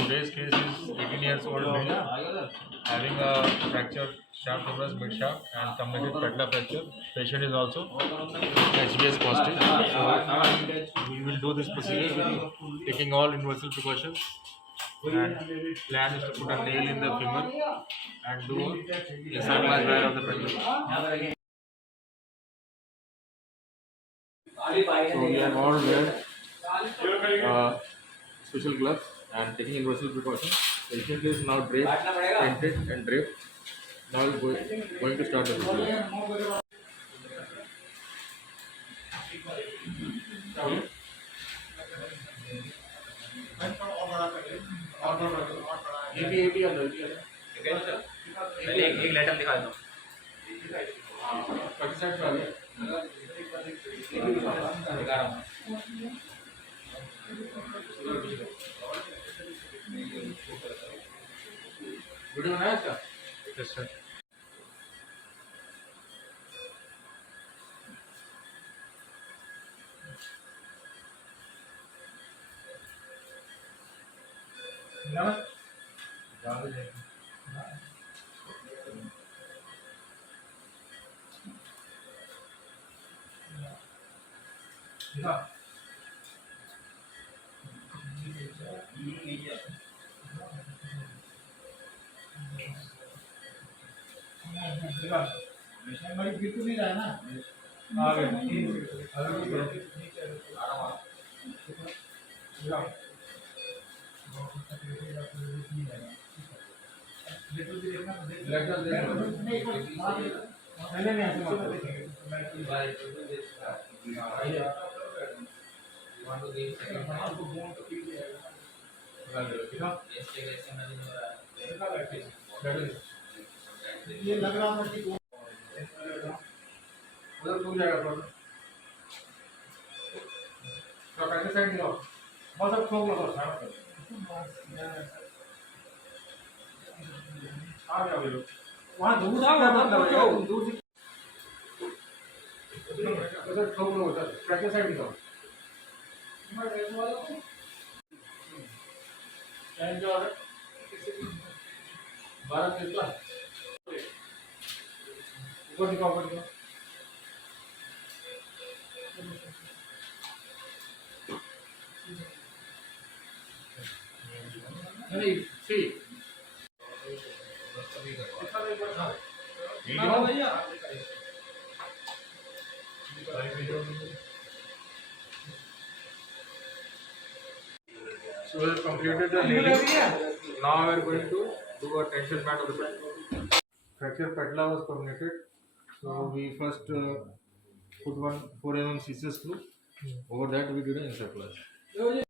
Today's case is 18 years old male having a fractured shaft humerus mid shaft and combined with patella fracture. Patient is also HBs positive. So we will do this procedure taking all universal precautions. And plan is to put a nail in the femur and do a sideways wear of the patella. So we have all wear special gloves and taking universal precautions. The patient is now draped, painted and draped. Now we're going to start the procedure. पहले एक letter दिखा दो video बनाया इसका? Yes, sir. बिल्कुल नहीं रहा ना ये लग रहा था कि उधर टूट जाएगा तो कैसे साइड दिखाओ बस अब ठोक लगाओ आ जाओ ये लोग वहाँ दूर से दूर से उधर ठोक लो उधर कैसे साइड दिखाओ टाइम जो 12 कितना ऊपर दिखाओ ऊपर दिखाओ नहीं सी So we have completed the nailing. Now we are going to do a tension band of the patella. Fracture patella was perforated. So we first put one 4 mm scissors screw. Over that we did an insert flush.